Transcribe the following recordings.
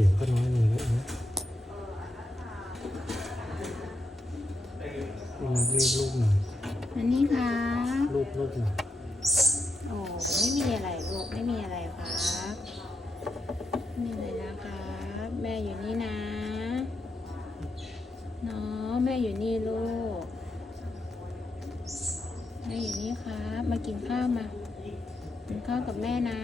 สียงก็น้อยลงแล้วนะพี่นักเรียกลูกหน่อยอันนี้ค่ะลูกลูกหน่อยโอ้ไม่มีอะไรลูกไม่มีอะไรครับไม่มีอะไรนะครับแม่อยู่นี่นะเนาะแม่อยู่นี่ลูกแม่อยู่นี่ครับ มากินข้าวมากินข้าวกับแม่นะ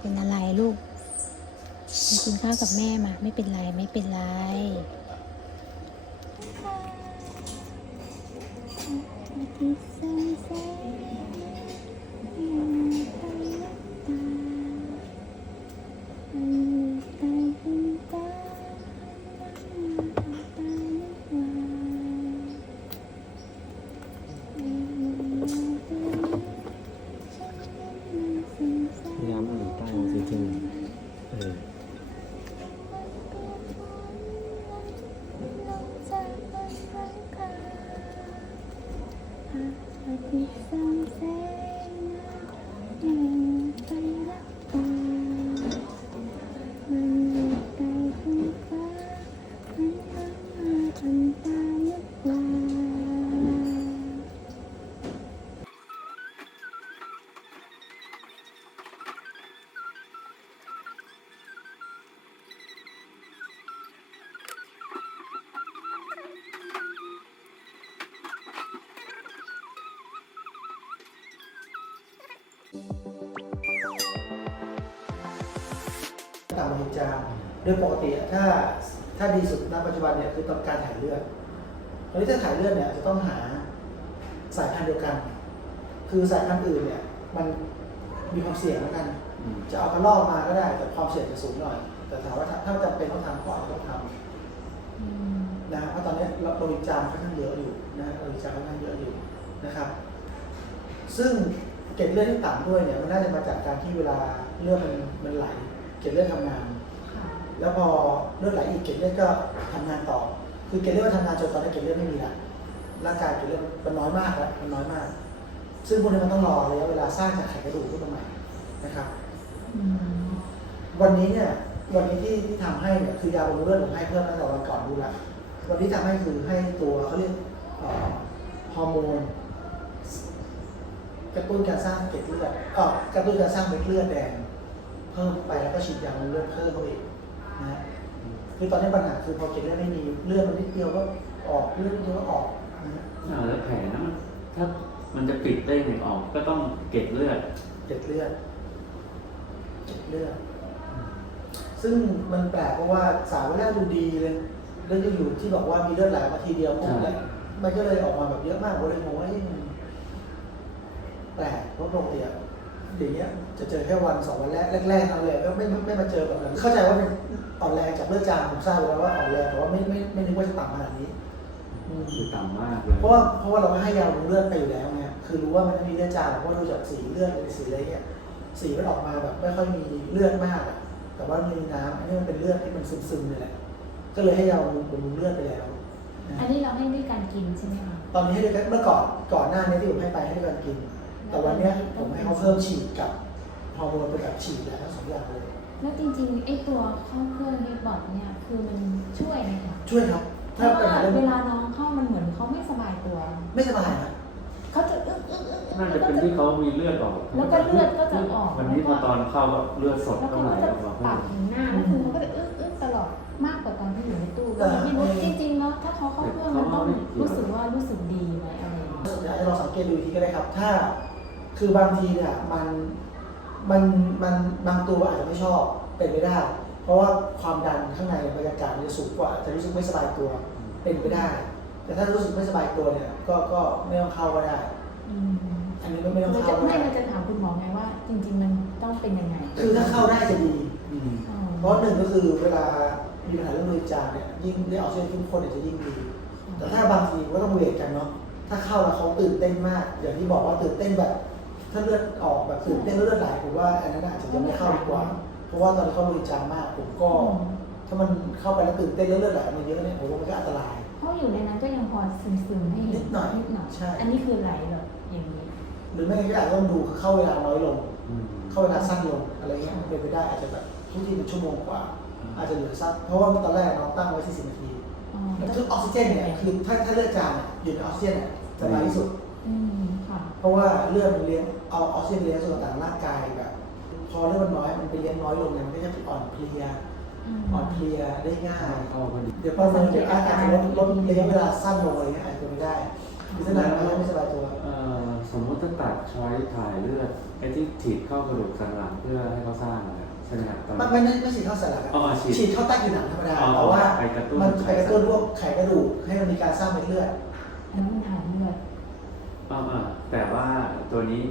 เป็นอะไรลูก มากินข้าวกับแม่มา ไม่เป็นไร ไม่เป็นไรพ ต่างโลหิตจางโดยปกติอะถ้าถ้าดีสุดณปัจจุบันเนี่ยคือต้องการถ่ายเลือดตอนนี้ถ้าถ่ายเลือดเนี่ยจะต้องหาสายพันธุ์เดียวกัน คือสายพันธุ์อื่นเนี่ยมันมีความเสี่ยงแล้วกัน จะเอากระลอกมาก็ได้ แต่ความเสี่ยงจะสูงหน่อย แต่ถามว่าถ้าถ้าจำเป็นต้องทำก็อาจจะต้องทำนะเพราะตอนนี้เราโลหิตจางค่อนข้างเยอะอยู่นะโลหิตจางค่อนข้างเยอะอยู่นะครับ ซึ่งเกล็ดเลือดที่ต่ำด้วยเนี่ยมันน่าจะมาจากการที่เวลาเลือดมันมันไหล เกล็ดเลือดทำงาน แล้วพอเลือดไหลอีกเกล็ดเลือดก็ทำงานต่อ คือเกล็ดเลือดมันทำงานจนตอนนี้เกล็ดเลือดไม่มีละร่างกายเกล็ดเลือดมันน้อยมากแล้วมันน้อยมาก ซึ่งพวกนี้มันต้องรอระยะเวลาสร้างจากไขกระดูกขึ้นมาใหม่นะครับวันนี้เนี่ยวันนี้ที่ที่ทำให้เนี่ยคือยาบำรุงเลือดผมให้เพิ่มตั้งแต่วันก่อนดูและวันนี้ทำให้คือให้ตัวเขาเรียกเอ่อฮอร์โมนกระตุ้นการสร้างเกล็ดเลือดเอ่อกระตุ้นการสร้างเม็ดเลือดแดงเพิ่มไปแล้วก็ฉีดยาบำรุงเลือดเพิ่มเข้าไปอีกนะฮะคือตอนนี้ปัญหาคือพอเกล็ดเลือดไม่มีเลือดมันนิดเดียวก็ออกเลือดนิดเดียวก็ออกนะฮะอ่าแล้วแผลนั้นมันถ้ามันจะปิดได้ไงออก ก็ต้องเก็บเลือด เกล็ดเลือดเกล็ดเลือดซึ่งมันแปลกเพราะว่าสาวแรกดูดีเลยแล้วอยู่ๆที่บอกว่ามีเลือดไหลมาทีเดียวปุ๊บใช่ แล้วมันก็เลยออกมาแบบเยอะมากผมเลยงงว่าเอ๊ะมันแปลกเพราะปกติอะ อย่างเงี้ยจะเจอแค่วันสองวันแรกแรกๆเอาเลยก็ไม่ไม่ไม่มาเจอแบบนั้นเข้าใจว่าเป็นอ่อนแรงจากเลือดจางผมทราบอยู่แล้วว่าอ่อนแรงแต่ว่าไม่ไม่ไม่นึกว่าจะต่ำขนาดนี้อืมคือต่ำมากเลยเพราะว่าเพราะว่าเราให้ยาบำรุงเลือดไปอยู่แล้วไงคือรู้ว่ามันไม่มีเลือดจางเพราะดูจากสีเลือดเป็นสีอะไรเงี้ยสีมันออกมาแบบไม่ค่อยมีเลือดมากอะแต่ว่ามันมีน้ำอันนี้มันเป็นเลือดที่มันซึมๆเลยแหละก็เลยให้ยาบำรุงเลือดไปแล้วนะอันนี้เราให้ด้วยการกินใช่ไหมคะตอนนี้ให้ด้วยกันเมื่อก่อนก่อนหน้านี้ที่ผมให้ไปให้ด้วยกันกิน แต่วันเนี้ยผมให้เขาเพิ่มฉีดกับฮอร์โมนเป็นแบบฉีดแล้วทั้งสองอย่างเลย แล้วจริงๆไอ้ตัวเข้าเครื่องเฮดบอทเนี่ยคือมันช่วยไหมคะช่วยครับ เพถ้าราะปัญว่าหาเรื่องเวลาน้องเข้ามันเหมือนเขาไม่สบายตัว ไม่สบายนะเขาจะอึ๊กอึ๊กอึ๊กอึ๊กน่าจะเป็นที่เขามีเลือดออกแล้วก็เลือดก็จะออก วันนี้พอตอนเข้าก็เลือดสดแล้วก็เขาไหลก็จะออกมาปรับถึงหน้าแล้วคือเขาก็จะอึ๊กอึ๊กตลอดมากกว่าตอนที่อยู่ในตู้ก็เลยพี่นุชจริงๆแล้วถ้าเขาเข้าเครื่องมันต้องรู้สึกว่ารู้สึกดีไหมอะไรอย่างเงี้ยเดี๋ยวให้ลองสังเกตดูอีกทีก็ได้ครับ ถ้า คือบางทีเนี่ยมันมันมันบางตัวอาจจะไม่ชอบเป็นไปได้ เพราะว่าความดันข้างในบรรยากาศมันจะสูงกว่าจะรู้สึกไม่สบายตัวเป็นไปได้ แต่ถ้ารู้สึกไม่สบายตัวเนี่ยก็ก็ไม่ต้องเข้าก็ได้ อืมอันนี้ก็ไม่ต้องมันจะเข้าก็ไม่ได้มันจะถามคุณหมอไงว่า จริง ๆ มันต้องเป็นยังไงคือถ้าเข้าได้จะดี อืมอ๋อเพราะหนึ่งก็คือเวลามีปัญหาเรื่องโลหิตจางเนี่ยยิ่งได้ออกซิเจนทุกคนเนี่ยจะยิ่งดี แต่ถ้าบางทีก็ต้องเวทกันเนาะถ้าเข้าแล้วเขาตื่นเต้นมาก อย่างที่บอกว่าตื่นเต้นแบบ ถ้าเลือดออกแบบตื่นเต้นแล้วเลือดไหลผมว่าอันนั้นอาจจะยังไม่เข้าดีกว่าเเพราะว่าตอนที่เขาลุยจางมากผมก็ ถ้ามันเข้าไปแล้วตื่นเต้นแล้วเลือดไหลออกมาเยอะเนี่ยผมว่ามันก็อันตรายเพราะอยู่ในนั้นก็ยังพอซึมๆให้เห็นนิดหน่อยนิดหน่อยใช่อันนี้คือไหลแบบอย่างนี้ หรือไม่ก็อาจจะต้องดูคือเข้าเวลาน้อยลงอืมเข้าเวลาสั้นลงอะไรเงี้ยมันเป็นไปได้อาจจะแบบทุกทีเป็นชั่วโมงกว่า อาจจะเหลือสั้นเพราะว่าตอนแรกน้องตั้งไว้40นาทีอ๋อแล้วคือออกซิเจนเนี่ยคือถ้าถ้าเลือดจางเนี่ยอยู่ในออกซิเจนเนี่ยจะนานที่สุดอืมค่ะ เพราะว่าเลือดมันเลี้ยงเอาออกซิเจนเลี้ยงส่วนต่างๆร่างกายแบบ พอเลือดมันน้อยมันไปเลี้ยงน้อยลงเนี่ยมันก็จะอ่อนเพลียอืมอ่อนเพลียได้ง่ายเข้าพอดีเดี๋ยวพอมันเดี๋ยวอาจจะลดลดระยะเวลาสั้นลงอะไรเงี้ยอาจจะไม่ได้คือถ้านานมันก็ไม่สบายตัวเอ่อสมมติถ้าตัดช้อยถ่ายเลือดไอ้ที่ฉีดเข้ากระดูกสันหลังเพื่อให้เขาสร้างอะใช่ไหมครับตอนมันนั้นไม่ไม่ไม่ฉีดเข้าสลักอ๋อฉีดฉีดเข้าใต้ผิวหนังธรรมดาอ๋อแต่ว่าไปกระตุ้นมันไปกระตุ้นพวกไขกระดูกให้มันมีการสร้างเม็ดเลือดอันนั้นมันถ่ายเลือดอ่าอ่า แต่ว่าตัวนี้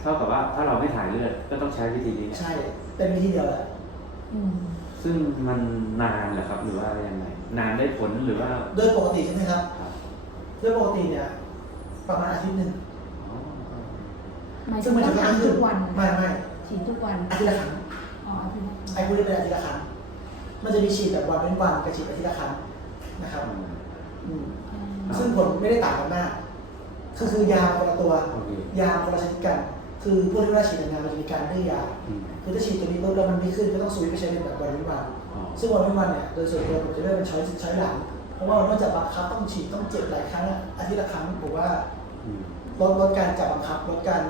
เท่ากับว่าถ้าเราไม่ถ่ายเลือดก็ต้องใช้วิธีนี้ ใช่ เป็นวิธีเดียวแหละอืมซึ่งมันนานเหรอครับ หรือว่าอะไรยังไงนานได้ผลหรือว่าโดยปกติใช่ไหมครับ ครับโดยปกติเนี่ย ประมาณอาทิตย์หนึ่ง อ๋อหมายถึซึ่งงมันต้อจะงไม่ขึ้นทำทุกวันไม่ไม่ ฉีดทุกวันอาทิตย์ละครั้งอ๋ออาทิตย์ละไอ้พวกนี้เป็นอาทิตย์ละครั้งมันจะมีฉีดแบบวันเป็นวันกับฉีดอาทิตย์ละครั้งนะครับอืมอืมอืมซึ่งผลไม่ได้ต่างกันมาก คือคือยาคนละตัว โอเค ยาคนละชนิดกัน คือพวกที่ว่าฉีดงานมันจะมีการให้ยา อืม คือถ้าฉีดตัวนี้ปุ๊บแล้วมันไม่ขึ้นก็ต้องสวิตช์ไปใช้เป็นแบบวันเป็นวันอ๋อ ซึ่งวันเป็นวันเนี่ยโดยส่วนตัวผมจะเลือกเป็นช้อยใช้หลัง เพราะว่ามันนอกจากบังคับต้องฉีดต้องเจ็บหลายครั้งอะอาทิตย์ละครั้งผมว่าอืมลดลดการจับบังคับลดการ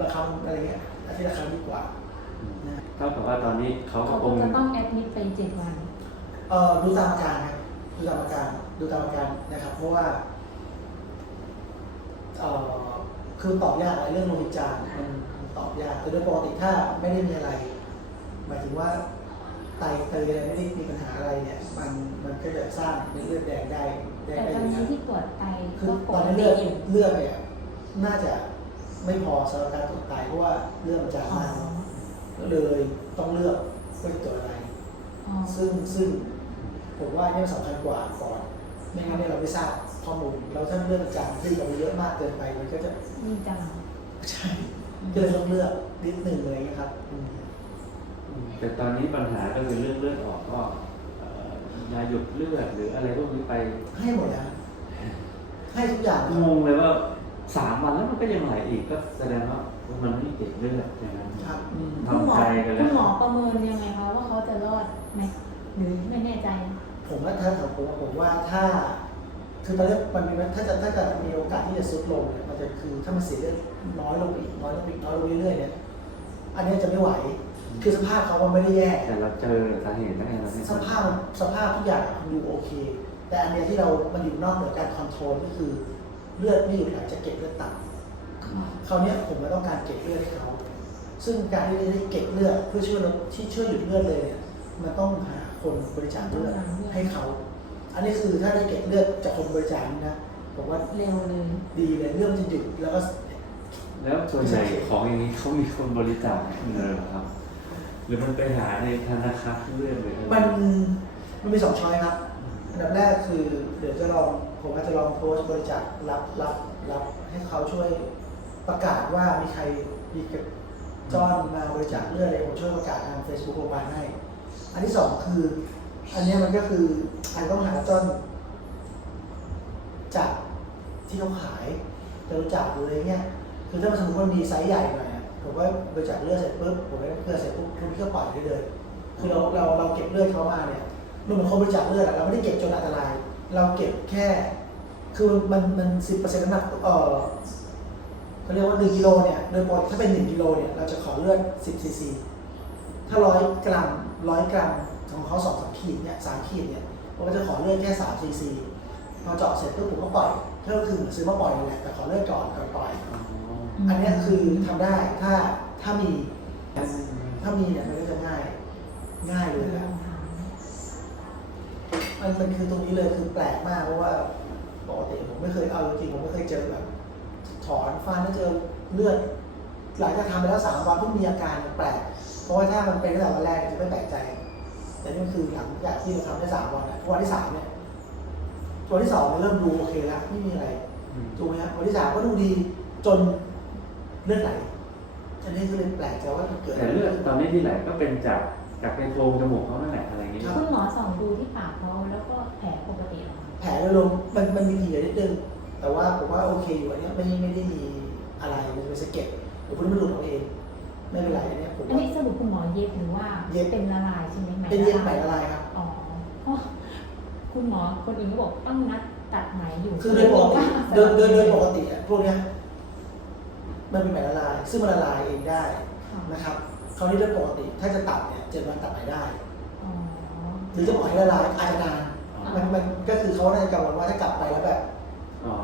บังคับอะไรเงี้ยอาทิตย์ละครั้งดีกว่าอืมนะเท่ากับว่าตอนนี้เขาก็เขาคก็งจะต้องแอดมิดไปเจ็ดวัน เอ่อดูตามอาการครับดูตามอาการดูตามอาการนะครับ เพราะว่าเอ่อ คือตอบยากอะไรเรื่องโลหิตจางมันมันตอบยากแต่โดยปกติถ้าไม่ได้มีอะไร หมายถึงว่าไตเตยอะไรไม่ได้มีปัญหาอะไรเนี่ยมันมันก็จะสร้างเม็ดเลือดแดงได้ได้แต่ได้ตอนอยู่นี้นะที่ตรวจไตคือก็ปตอนกนี้ติเลือดอยู่เลือดเนี่ยน่าจะไม่พอสำหรับการตรวจไตเพราะว่าเลือดมันจางอ๋อมากก็เลยต้องเลือกว่าจะตรวจอะไร อ๋อซึ่งซึ่งผมว่าเนี่ยสำคัญกว่าก่อนไม่งั้นเนี่ยเราไม่ทราบ ข้อมูลเราถ้าเลือดมันจางที่เราเยอะมากเกินไปมันก็จะมีจังใช่ก็เลยต้องเลือกนิดหนึ่งเลยนะครับอืมแต่ตอนนี้ปัญหาก็คือเรื่องเลือดออกก็เอ่อยาหยุดเลือดหรืออะไรพวกนี้ไปให้หมดนะให้ทุกอย่างครับงงเลยว่าสามวันแล้วมันก็ยังไหลอีกก็แสดงว่ามันไม่เก็บเลือดอย่างนั้นครับอืมคุณหมอทำใจกันแล้วคุณหมอประเมินยังไงคะว่าเขาจะรอดไหมหรือไม่แน่ใจ ผมว่าถ้าถามผมว่าผมว่าถ้า คือตอนนี้มันมีไหมถ้าจะถ้าจะมีโอกาสที่จะซุดลงเนี่ยมันจะคือถ้ามันเสียเลือดน้อยลงไปอีกน้อยลงไปอีกน้อยลงเรื่อยๆเนี่ยอันนี้จะไม่ไหว คือสภาพเขามันไม่ได้แย่ แต่เราเจอสาเหตุได้ไงเราไม่สภาพสภาพทุกอย่างมันดูโอเค แต่อันเนี้ยที่เรามันอยู่นอกเหนือการคอนโทรลก็คือเลือดไม่หยุดไหลจะเก็บเลือดต่ำคราวเนี้ยผมไม่ต้องการเก็บเลือดให้เขาซึ่งการที่จะได้เก็บเลือดเพื่อช่วยลดที่ช่วยหยุดเลือดเลยเนี่ยมันต้องหาคนบริจาคเลือดให้เขา อันนี้คือถ้าได้เก็บเลือดจากคนบริจาคนี่นะผมว่าเร็วเลยดีเลยเรื่องมันจะหยุดแล้วก็ แล้วส่วนใหญ่ของอย่างนี้เขามีคนบริจาคเงินเหรอครับ หรือมันไปหาในธนาคารเลือดเลยมันมันมีสองช้อยครับอันดับแรกคือเดี๋ยวจะลองผมอาจจะลองโพสต์บริจาครับรับรับให้เขาช่วยประกาศว่ามีใครมีกับจอนมาบริจาคเลือดอะไรผมช่วยประกาศทาง Facebook โรงพยาบาลให้ อันที่สองคือ อันนี้มันก็คืออาจจะต้องหาจอนจากที่เขาขายจะรู้จักหรืออะไรเงี้ย คือถ้ามันสมมติว่ามีไซส์ใหญ่หน่อยผมว่าบริจาคเลือดเสร็จปุ๊บผมให้เลือดเสร็จปุ๊บคุณพี่ก็ปล่อยได้เลย คือเราเราเราเก็บเลือดเขามาเนี่ยมันเหมือนคนบริจาคเลือดเราไม่ได้เก็บจนอันตราย เราเก็บแค่ คือมันมันสิบเปอร์เซ็นต์น้ำหนักเออเขาเรียกว่าหนึ่งกิโลเนี่ยโดยปกติถ้าเป็นหนึ่งกิโลเนี่ยเราจะขอเลือดสิบซีซีถ้าร้อยกรัมร้อยกรัม ของเขาสองสามขีดเนี่ยสามขีดเนี่ยผมก็จะขอเลือดแค่สามซีซีพอเจาะเสร็จปุ๊บผมก็ปล่อยก็คือเหมือนซื้อมาปล่อยนั่นแหละแต่ขอเลือดก่อนก่อนปล่อยอ๋ออันเนี้ยคือทำได้ถ้าถ้ามี ถ้ามีเนี่ยมันก็จะง่าย ง่ายเลยครับมันมันคือตรงนี้เลยคือแปลกมากเพราะว่าปกติผมไม่เคยเอาจริงๆผมไม่เคยเจอแบบถอนฟันแล้วเจอเลือดหลังจากทำไปแล้วสามวันเพิ่งมีอาการแปลกเพราะว่าถ้ามันเป็นตั้งแต่วันแรกจะไม่แปลกใจ แต่นี่มันคือหลังจากที่เราทำได้สามวันอะวันที่สามเนี่ยวันที่สองเนี่ยเริ่มดูโอเคแล้วไม่มีอะไรอืมถูกไหมครับวันที่สามก็ดูดีจนเลือดไหลอันนี้ก็เลยแปลกใจว่ามันเกิดแต่เลือดตอนนี้ที่ไหลก็เป็นจากจากในโพรงจมูกเขานั่นแหละอะไรอย่างเงี้ยคุณหมอส่องดูที่ปากเขาแล้วก็แผลปกติเหรอคะแผลเลยลงมันมันมีถี่นิดนึงแต่ว่าผมว่าโอเคอยู่อันเนี้ยไม่ไม่ได้มีอะไรมันเป็นสะเก็ดเดี๋ยวคุณไม่หลุดเอาเอง ไม่เป็นไรอันเนี้ยผมอันว่า นี้สรุปคุณหมอเย็บหรือว่าเย็บ เป็นละลายใช่ไหมไหมเป็นเย็นไหมละละลายลายครับ อ๋อเพราะคุณหมอคนอื่นก็บอกต้องนัดตัดไหมอยู่คือโดยปกติโดยโดยโดยปกติอะพวกเนี้ยมันเป็นไหมละลาย ซึ่งมันละลายเองได้ค่ะนะครับคราวนี้โดยปกติถ้าจะตัดเนี่ยเจ็ดวันตัดไหมได้ อ๋อหรือจะปล่อยให้ละลายอาจจะนานมันมันก็คือเขาในกังวลว่าถ้ากลับไปแล้วแบบ อ๋อ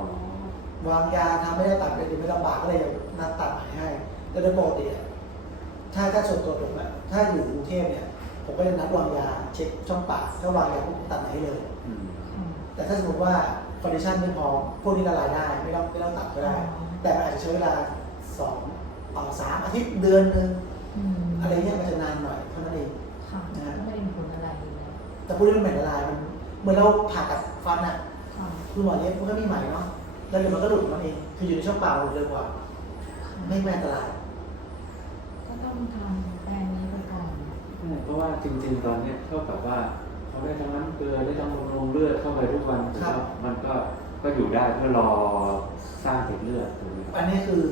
วางยาทำไม่ได้ตัดเป็นไม่ลำบากก็เลยนัดตัดไหมให้ แต่โดยปกติอะ ถ้าถ้าส่วนตัวผมอะถ้าอยู่กรุงเทพเนี่ย ผมก็จะนัดวางยาเช็คช่องปากถ้าวางยาปุ๊บตัดไหมให้เลย อืมค่ะแต่ถ้าสมมติว่าคอนดิชันไม่พร้อมพวกนี้ละลายได้ไม่ต้องไม่ต้องตัดก็ได้ แต่มันอาจจะใช้เวลาสองเอ่อสามอาทิตย์เดือนหนึงอืมอะไรเงี้ยมันจะนานหน่อยเท่านั้นเอง ค่ะก็ไม่ได้มีผลอะไรเลยแต่พวกนี้มันไหมละลายมันเหมือนเราผ่าตัดฟันอะค่ะคุณหมอเย็บมันก็มีไหมเนาะแล้วเดี๋ยวมันก็หลุดมันเองคืออยู่ในช่องปากหลุดเลยกว่า ไม่แม่อันตรายก็ ต้องทำแปลงนี้ไปก่อน ใช่เพราะว่าจริง ๆ ตอนเนี้ยเท่ากับว่าเขาได้ทั้งน้ำเกลือได้ทั้งบำรุงเลือดเข้าไปทุกวันแต่ครับว่ามันก็ก็อยู่ได้เพื่อรอสร้างเกล็ดเลือดถูกไหมครับอันนี้คือ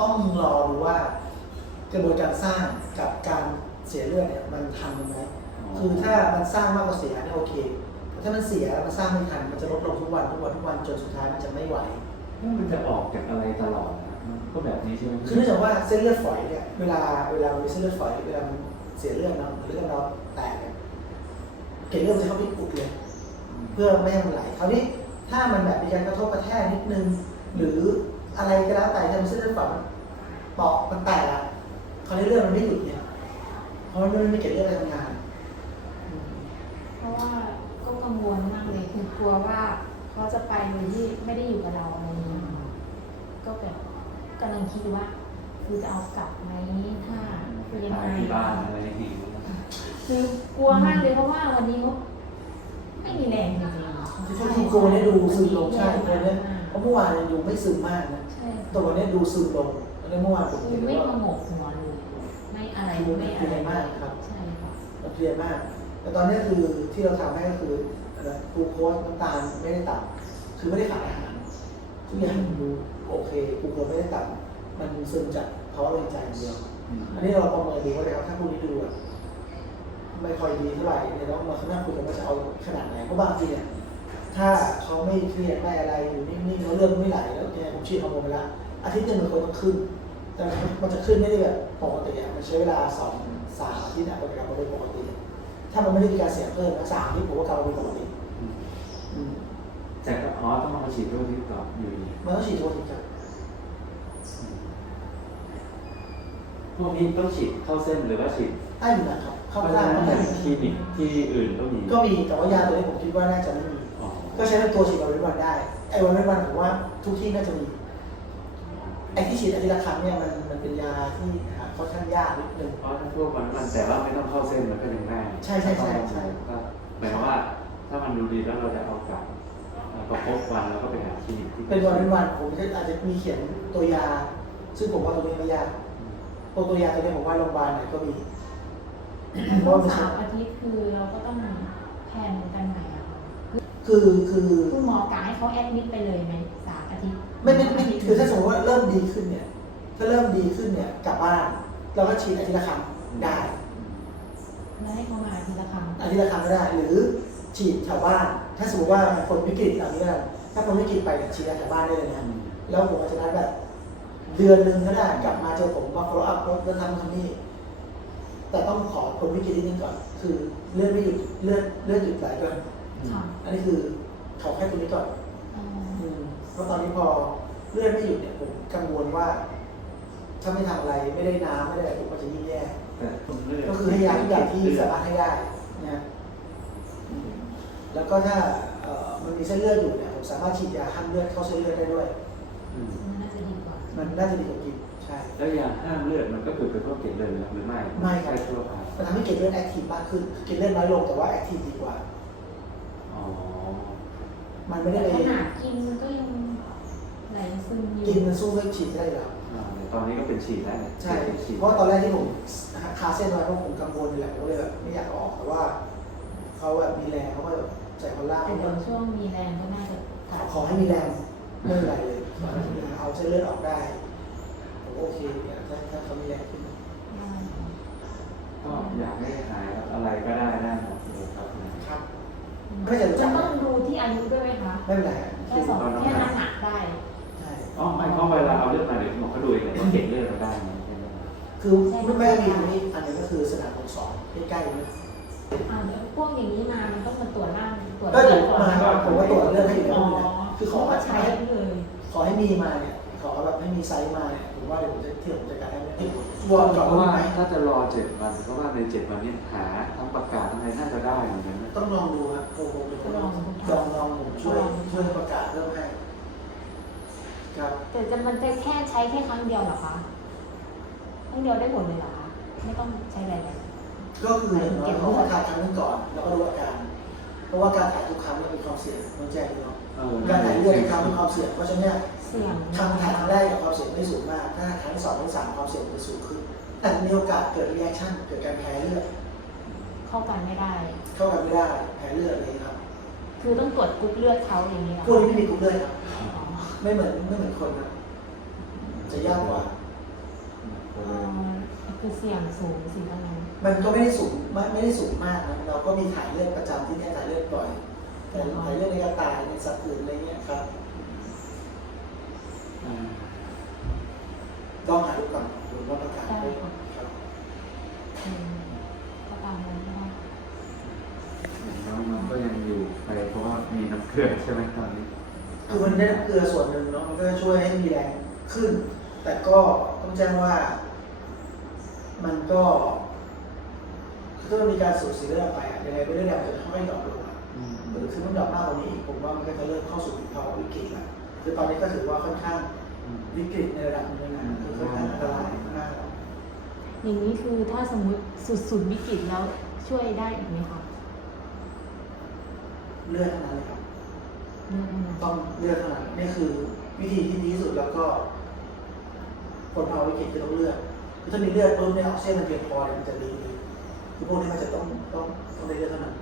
ต้องรอดูว่ากระบวนการสร้างกับการเสียเลือดเนี่ยมันทันไหมคือถ้ามันสร้างมากกว่าเสียเนี่ยโอเคแต่ถ้ามันเสียมันสร้างไม่ทันมันจะลดลงทุกวันทุกวันทุกวันจนสุดท้ายมันจะไม่ไหวมันจะออกจากอะไรตลอดนะมัน ก็แบบนี้ใช่ไหมคือเนื่องจากว่าเส้นเลือดฝอยเนี่ยเวลาเวลามีเส้นเลือดฝอยเวลามันเสียเลือดเนาะหรือเลือดเราแตกเนี่ยเกล็ดเลือดมันจะเข้าไปอุดเลย เพื่อไม่ให้มันไหลคราวนี้ถ้ามันแบบมีการกระทบกระแทกนิดนึง หรืออะไรก็แล้วแต่ที่ทำให้เส้นเลือดฝอยมันเปาะมันแตกอะคราวนี้เลือดมันไม่หยุดเนี่ยเพราะมันไม่มีเกล็ดเลือดไปทำงานอืมเพราะว่าก็กังวลมากเลยคือกลัวว่าเขาจะไปโดยที่ไม่ได้อยู่กับเราอะไรอย่างเงี้ยค่ะก็แบบ กำลังคิดว่า คือจะเอากลับไหมถ้าคือยังไงที่บ้านอะไรอย่างเงี้ยคือกลัวมากเลยเพราะว่าวันนี้เขาไม่มีแรงจริงๆที่ที่โกเนี่ยดูซึมลงใช่ตัวเนี้ยเพราะเมื่อวานเนี่ยดูไม่ซึมมากนะแตัววันเนี้ยดูซึมลงอันนี้เมื่อวานผมคือเนไม่ว่าขมกหัวเลยไม่อะไรไม่อะไรมากครับใช่ค่ะเพลียมาก แต่ตอนนี้คือที่เราทำให้ก็คือกูโคสน้ำตาลไม่ได้ต่ำคือไม่ได้ขาดอาหารทุกอย่างดู โอเคกลูโคสไม่ได้ต่ำมันซึมจากเพราะลมหายใจอย่างเดียวอืมอันนี้เราประเมินดูว่าเลยครับถ้าพวกนี้ดูอะไม่ค่อยดีเท่าไหร่เดี๋ยวเรามาข้างหน้าคุยกันว่าจะเอาขนาดไหนเพราะบางทีเนี่ยถ้าเขาไม่เครียดไม่อะไรอยู่นิ่งๆแล้วเรื่องไม่ไหลแล้วเนี่ยผมฉีดฮอร์โมนไปแล้วอาทิตย์หนึงมันควรต้องขึ้น แต่มันจะขึ้นไม่ได้แบบปกติอะมันใช้เวลาสองสามอาทิตย์อะกว่าจะกลับมาเป็นปกติ ถ้ามันไม่ได้มีการเสียเพิ่มนะสามอาที่ผมว่ากลับมาเป็นปกติอืมอืม แต่ก็อ๋อต้องมาฉีดด้วยที่ต่ออยู่ดีมันต้องฉีดทุกอาทิตย์ครับพวกนี้ต้องฉีดเข้าเส้นหรือว่าฉีดใต้ผิวหนังครับ เข้าเข้าใต้ได้เข้าแต่ใต้คลินิกที่อื่นก็มีก็มีแต่ว่ายาตัวนี้ผมคิดว่าน่าจะไม่มี อ๋อก็ใช้เป็นตัวฉีดวันเว้นวันได้ ไอ้วันเว้นวันผมว่าทุกที่น่าจะมี ไอ้ที่ฉีดอาทิตย์ละครั้งเนี่ยมันมันเป็นยาที่หาค่อนข้างยากนิดนึง เพราะถ้าพวกมันมันแต่ว่าไม่ต้องเข้าเส้นมันก็ยังได้ใช่ใช่ใช่ใช่ ก็หมายความว่า ถ้ามันดูดีแล้วเราจะเอากลับ แล้วก็พบวันแล้วก็ไปหาคลินิกที่เป็นวันเว้นวันผมจะอาจจะมีเขียนตัวยา ซึ่งผมว่าตัวนี้ไม่ยากตัวตัวยาตัวนี้ผมว่าโรงพยาบาลไหนก็มีเพราะว่ามันสาใช้มอาทิตย์คือเราก็ต้องแพลนกันใหม่อะค่ะคือคือคุณหมอกะให้เขาแอดมิดไปเลยไหมสามอาทิตย์ไม่ไม่ไม่คือถ้าสมมติว่าเริ่มดีขึ้นเนี่ย ถ้าเริ่มดีขึ้นเนี่ยกลับบ้านเราก็ฉีดอาทิตย์ละครั้งได้แล้วให้เขามาอาทีละครั้งอาทิตย์ละครั้งก็ได้หรือฉีดแถวบ้าน ถ้าสมมติว่าคนวิกฤตแบบนี้ก็ได้ถ้าคนวิกฤตไปเนี่ยฉีดแถวบ้านได้เลยนะแล้วผมอาจจะนัดแบบ เดือนหนึ่งก็ได้กลับมาเจอผมมา follow up แล้วทำทำนี่แต่ต้องขอคนวิกฤตนิดนึงก่อน คือเลือดไม่หยุดเลือดเลือดหยุดไหลก่อนค่ะอันนี้คือขอแค่ตรงนี้ก่อนอ๋ออืมเพราะตอนนี้พอเลือดไม่หยุดเนี่ยผมกังวลว่า ถ้าไม่ทำอะไรไม่ได้น้ำไม่ได้อะไรผมก็จะยิ่งแย่แต่คนเลือดก็คือให้ยาทุกอย่างที่สามารถให้ได้นะอืม แล้วก็ถ้าเอ่อมันมีเส้นเลือดอยู่เนี่ยผมสามารถฉีดยาห้ามเลือดเข้าเส้นเลือดได้ด้วย อืมมันน่าจะดีกว่ามันน่าจะดีกว่ากินใช่ แล้วยาห้ามเลือดมันก็คือเป็นพวกเกล็ดเลือดหรือไม่ไม่ครับ ใช่ทั่วไปมันทำให้เกล็ดเลือดแอคทีฟมากขึ้นเกล็ดเลือดน้อยลงแต่ว่าแอคทีฟดีกว่า อ๋อมันไม่ได้แต่ไปขนาดกินก็ยังไหลซึมอยู่กินมันสู้ไม่ฉีดได้แล้ว อ่าแต่ตอนนี้ก็เป็นฉีดได้ใช่ฉีดเพราะตอนแรกที่ผมคาเส้นไว้เพราะผมกังวลนี่แหละผมเลยแบบแบบไม่อยากออกแต่ว่า เขาแบบมีแรงเขาก็แบบใส่คอลล่าแต่เดี๋ยวช่วงมีแรงก็น่าจะตัดขอให้มีแรงไม่เป็นไรเลยขอให้มีแรงเอาเส้นเลือดออกได้ผมโอเคเนี่ยถ้าถ้าเขามีแรงขึ้นได้ก็อยากให้หายครับอะไรก็ได้ได้หมดเลยครับครับมันต้องดูที่อายุด้วยไหมคะไม่เป็นไรแค่สองแค่น้ำหนักได้ใช่อ๋อไม่เพราะเวลาเอาเลือดมาเดี๋ยวหมอเขาดูเองว่าเก็บเลือดเราได้ไหมใช่ไหมครับคือไม่ไม่มีตรงนี้อันนี้ก็คือสนามของสองใกล้ๆนี่ อ่าเดี๋ยวพวกอย่างนี้มามันต้องมาตรวจร่างตรวจก็เลืเดี๋อยวดก่อนมาผมว่าตรวจเลือดให้อยู่ในอ๋ห้อองนะคือขอก็ว่าใช้ ใช้เลยขอให้มีมาเนี่ย ขอแบบให้มีไซส์มาเนี่ยผมว่าเดี๋ยวผมจะเที่ยวผมจะการให้ให้วอร์มก่อนเพราะว่าว่าไหมถ้าจะรอเจ็ดวันเพราะว่าในเจ็ดวันนี้หาทั้งประกาศทั้งอะไรน่าจะได้เหมือนกันนะต้องลองดูครับผมผมเป็นคนลองลองลองผมช่วยช่วยประกาศเรื่องให้ครับแต่จะมันจะแค่ใช้แค่ครั้งเดียวเหรอคะ ครั้งเดียวได้ผลเลยเหรอคะ ไม่ต้องใช้อะไรเลย ก็คืออย่างน้อยเขาถ่ายครั้งนึงก่อน แล้วก็ดูอาการ เพราะว่าการถ่ายทุกครั้งมันมีความเสี่ยงมันแจ้งอยู่เนาะเออการถ่ายเลือดทุกครั้งมีความเสี่ยง เพราะฉะนั้นเนี่ยเสี่ยงครั้งถ่ายครั้งแรกความเสี่ยงไม่สูงมาก ถ้าครั้งที่สองครั้งที่สามความเสี่ยงจะสูงขึ้น แต่มีโอกาสเกิดรีแอคชั่นเกิดการแพ้เลือด เข้ากันไม่ได้ เข้ากันไม่ได้ แพ้เลือดอะไรอย่างเงี้ยครับ คือต้องตรวจกรุ๊ปเลือดเขาอย่างนี้เหรอพวกนี้ไม่มีกรุ๊ปเลือดครับอ๋อไม่เหมือนไม่เหมือนคนนะจะยากกว่าอ๋อคือเสี่ยงสูงสิตรงนั้น มันก็ไม่ได้สูงไม่ไม่ได้สูงมากนะเราก็มีถ่ายเลือดประจำที่เนี่ยถ่ายเลือดบ่อยแต่ถ่ายเลือดในกระต่ายในสัตว์อื่นอะไรเงี้ยครับอืมต้องหาดูก่อนดูว่าประกาศได้ด้วยค่ะครับอืมก็ตามนั้นก็ได้แล้วมันก็ยังอยู่ไปเพราะว่ามีน้ำเกลือใช่ไหมตอนนี้คือมันได้เกลือส่วนหนึ่งเนาะมันก็จะช่วยให้มีแรงขึ้น แต่ก็ต้องแจ้งว่า มันก็ ถ้ามันมีการสูญเสียเลือดไปอะยังไงก็เลือดแดงมันจะค่อยๆดรอปลงอะอืมหรือคือมันดรอปมากกว่านี้อีกผมว่ามันก็จะเริ่มเข้าสู่ภาวะวิกฤตแล้วคือตอนนี้ก็ถือว่าค่อนข้างอืมวิกฤตในระดับหนึงนะคือค่อนข้างอันตรายมากอย่างนี้คือถ้าสมมุติสุดๆวิกฤตแล้วช่วยได้อีกไหมคะเลือดเท่านั้นเลยครับเลือดเท่านั้นต้องเลือดเท่านั้นนี่คือวิธีที่ดีที่สุดแล้วก็คนภาวะวิกฤตจะต้องเลือดคือถ้ามีเลือดปุ๊บเนี่ยออกซิเจนมันเพียงพอเนี่ยมันจะดีดีคือ พวกนี้มันจะต้องต้องต้องได้เลือดเท่านั้น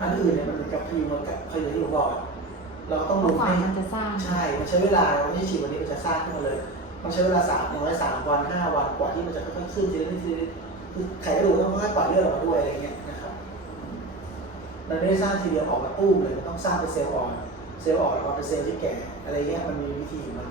อันอื่นเนี่ยมันเหมือนกับพยุงมันกับพยุงที่ผมบอกอะเราก็ต้องเพรู้ราะฝ่าให้มันจะสร้างใช่ มันใช้เวลาเราไม่ใช่ฉีดวันนี้มันจะสร้างขึ้นมาเลยมันใช้เวลาสามอย่างน้อยสามวันห้าวันกว่าที่มันจะค่อยๆขึ้นทีละนิดทีละนิดคือไขกระดูกต้องค่อยๆปล่อยเลือดออกมาด้วยอะไรเงี้ยนะครับมันไม่ได้สร้างทีเดียวออกมาตู้มเลยมันต้องสร้างเป็นเซลล์อ่อนเซลล์อ่อนออกมาเป็นเซลล์ที่แก่อะไรเงี้ยมันมีวิธีของมัน